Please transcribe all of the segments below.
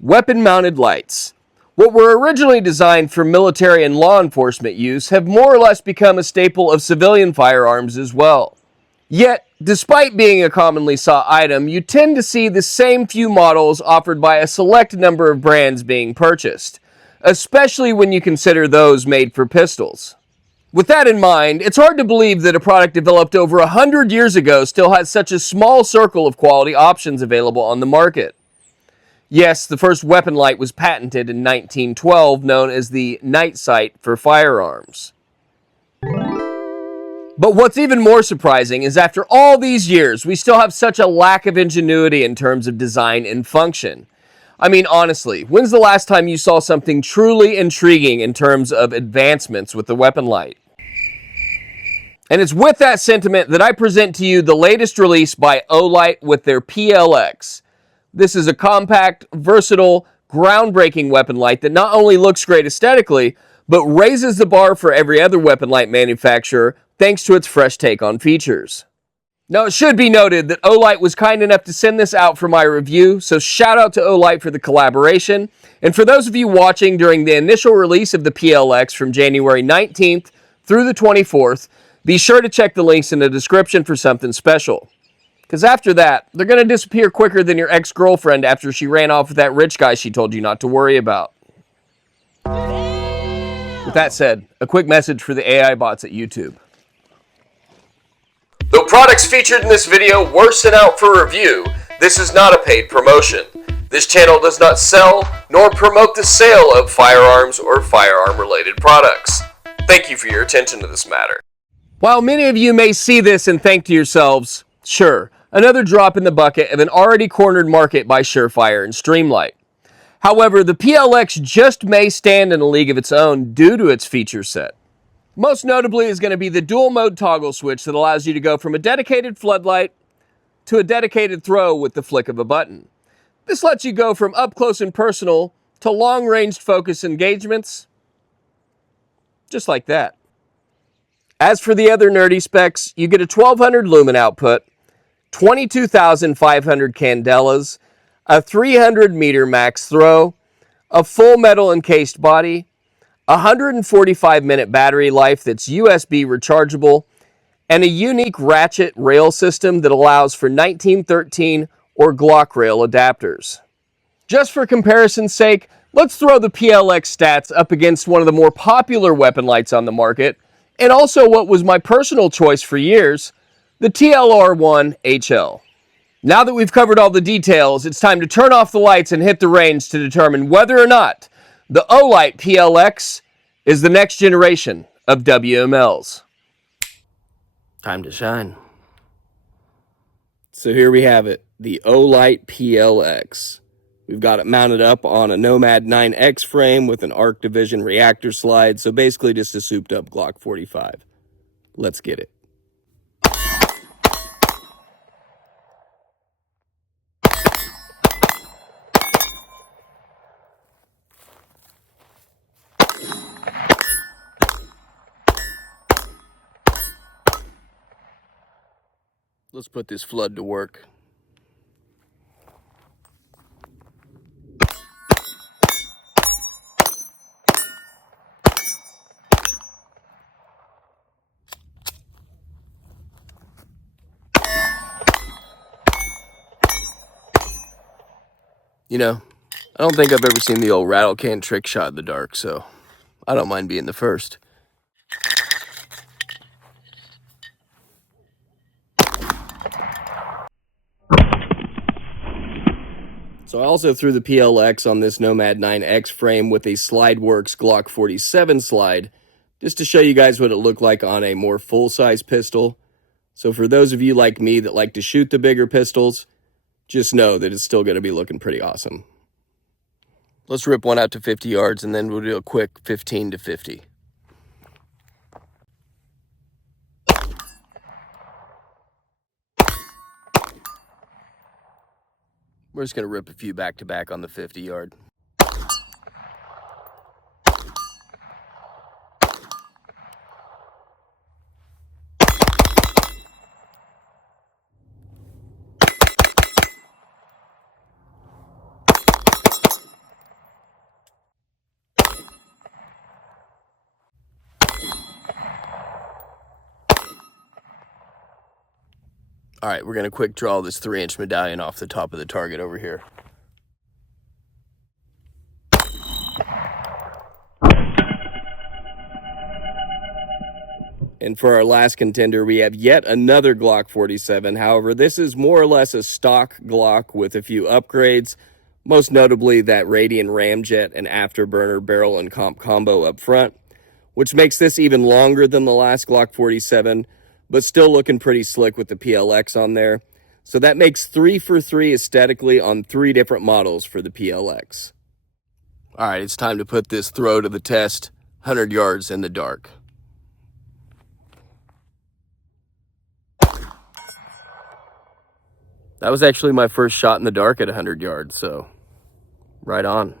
Weapon-mounted lights. What were originally designed for military and law enforcement use have more or less become a staple of civilian firearms as well. Yet, despite being a commonly sought item, you tend to see the same few models offered by a select number of brands being purchased, especially when you consider those made for pistols. With that in mind, it's hard to believe that a product developed over 100 years ago still has such a small circle of quality options available on the market. Yes, the first weapon light was patented in 1912, known as the night sight for firearms. But what's even more surprising is after all these years, we still have such a lack of ingenuity in terms of design and function. I mean, honestly, when's the last time you saw something truly intriguing in terms of advancements with the weapon light? And it's with that sentiment that I present to you the latest release by Olight with their PL X. This is a compact, versatile, groundbreaking weapon light that not only looks great aesthetically, but raises the bar for every other weapon light manufacturer thanks to its fresh take on features. Now, it should be noted that Olight was kind enough to send this out for my review, so shout out to Olight for the collaboration. And for those of you watching during the initial release of the PL X from January 19th through the 24th, be sure to check the links in the description for something special. Because after that, they're going to disappear quicker than your ex-girlfriend after she ran off with that rich guy she told you not to worry about. With that said, a quick message for the AI bots at YouTube. Though products featured in this video were sent out for review, this is not a paid promotion. This channel does not sell nor promote the sale of firearms or firearm-related products. Thank you for your attention to this matter. While many of you may see this and think to yourselves, sure, another drop in the bucket of an already cornered market by Surefire and Streamlight. However, the PL X just may stand in a league of its own due to its feature set. Most notably is going to be the dual mode toggle switch that allows you to go from a dedicated floodlight to a dedicated throw with the flick of a button. This lets you go from up close and personal to long-range focus engagements, just like that. As for the other nerdy specs, you get a 1200 lumen output, 22,500 candelas, a 300 meter max throw, a full metal encased body, 145-minute battery life that's USB rechargeable, and a unique ratchet rail system that allows for 1913 or Glock rail adapters. Just for comparison's sake, let's throw the PL X stats up against one of the more popular weapon lights on the market, and also what was my personal choice for years, the TLR1 HL. Now that we've covered all the details, it's time to turn off the lights and hit the range to determine whether or not the Olight PL X is the next generation of WMLs. Time to shine. So here we have it, the Olight PL X. We've got it mounted up on a Nomad 9X frame with an Arc Division reactor slide, so basically just a souped up Glock 45. Let's get it. Let's put this flood to work. You know, I don't think I've ever seen the old rattle can trick shot in the dark, so I don't mind being the first. So I also threw the PL X on this Nomad 9X frame with a SlideWorks Glock 47 slide, just to show you guys what it looked like on a more full-size pistol. So for those of you like me that like to shoot the bigger pistols, just know that it's still going to be looking pretty awesome. Let's rip one out to 50 yards and then we'll do a quick 15 to 50. We're just going to rip a few back to back on the 50 yard. All right, we're going to quick draw this 3-inch medallion off the top of the target over here. And for our last contender, we have yet another Glock 47. However, this is more or less a stock Glock with a few upgrades, most notably that Radian ramjet and afterburner barrel and comp combo up front, which makes this even longer than the last Glock 47, but still looking pretty slick with the PL X on there. So that makes 3 for 3 aesthetically on 3 different models for the PL X. All right, it's time to put this throw to the test, 100 yards in the dark. That was actually my first shot in the dark at 100 yards, so right on.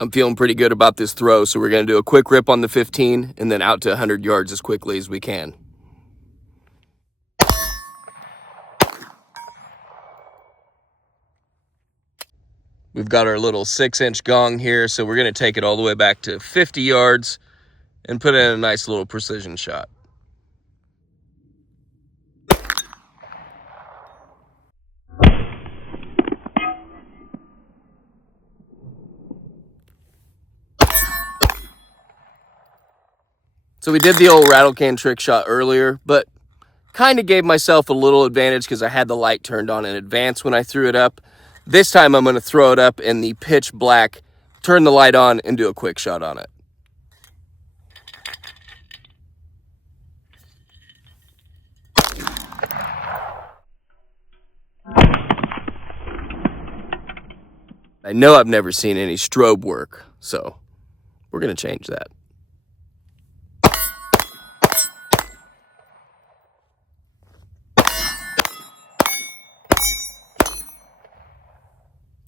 I'm feeling pretty good about this throw, so we're going to do a quick rip on the 15 and then out to 100 yards as quickly as we can. We've got our little 6-inch gong here, so we're going to take it all the way back to 50 yards and put in a nice little precision shot. So we did the old rattle can trick shot earlier, but kind of gave myself a little advantage because I had the light turned on in advance when I threw it up. This time I'm going to throw it up in the pitch black, turn the light on, and do a quick shot on it. I know I've never seen any strobe work, so we're going to change that.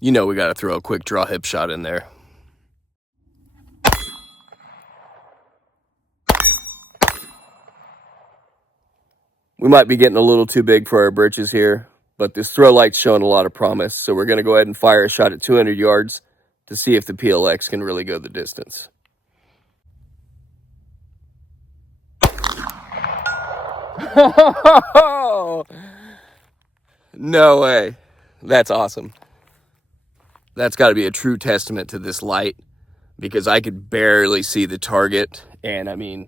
You know we got to throw a quick draw hip shot in there. We might be getting a little too big for our britches here, but this throw light's showing a lot of promise, so we're going to go ahead and fire a shot at 200 yards to see if the PL X can really go the distance. No way. That's awesome. That's got to be a true testament to this light, because I could barely see the target. And I mean,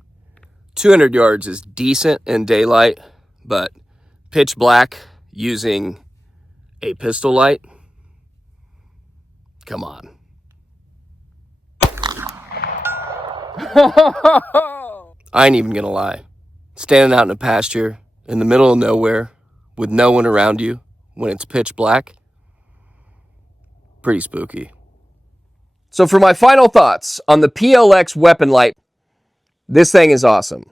200 yards is decent in daylight, but pitch black using a pistol light, come on. I ain't even gonna lie. Standing out in a pasture in the middle of nowhere with no one around you when it's pitch black, pretty spooky. So for my final thoughts on the PL X weapon light, this thing is awesome.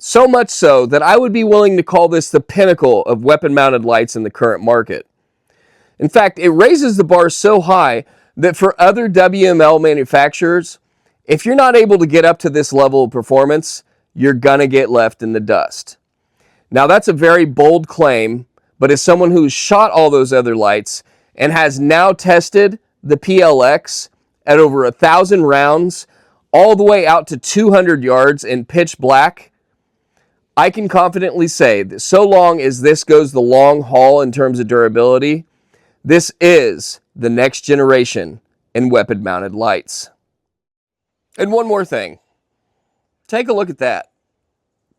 So much so that I would be willing to call this the pinnacle of weapon-mounted lights in the current market. In fact, it raises the bar so high that for other WML manufacturers, if you're not able to get up to this level of performance, you're gonna get left in the dust. Now that's a very bold claim, but as someone who's shot all those other lights and has now tested the PL X at over 1,000 rounds, all the way out to 200 yards in pitch black, I can confidently say that so long as this goes the long haul in terms of durability, this is the next generation in weapon-mounted lights. And one more thing. Take a look at that.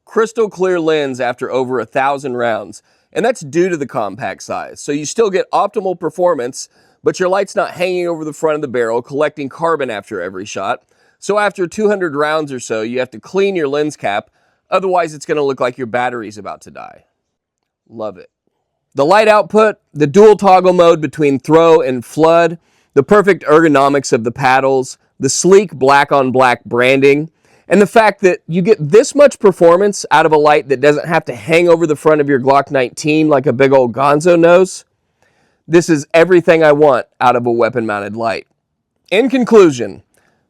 Crystal clear lens after over 1,000 rounds. And that's due to the compact size. So you still get optimal performance, but your light's not hanging over the front of the barrel, collecting carbon after every shot. So after 200 rounds or so, you have to clean your lens cap. Otherwise, it's going to look like your battery's about to die. Love it. The light output, the dual toggle mode between throw and flood, the perfect ergonomics of the paddles, the sleek black on black branding, and the fact that you get this much performance out of a light that doesn't have to hang over the front of your Glock 19 like a big old gonzo nose. This is everything I want out of a weapon-mounted light. In conclusion,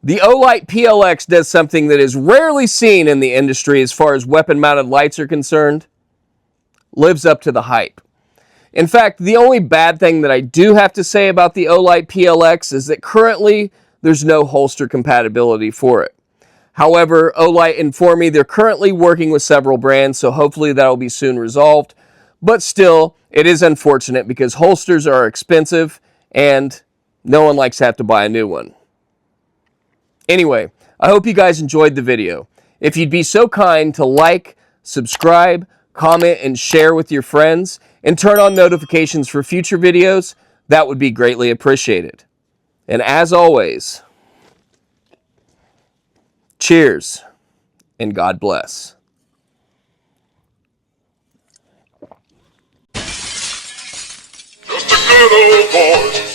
the Olight PL X does something that is rarely seen in the industry as far as weapon-mounted lights are concerned. Lives up to the hype. In fact, the only bad thing that I do have to say about the Olight PL X is that currently there's no holster compatibility for it. However, Olight informed me they're currently working with several brands, so hopefully that'll be soon resolved. but still, it is unfortunate because holsters are expensive and no one likes to have to buy a new one. Anyway, I hope you guys enjoyed the video. If you'd be so kind to like, subscribe, comment, and share with your friends, and turn on notifications for future videos, that would be greatly appreciated. And as always, cheers and God bless. Just a good old boy.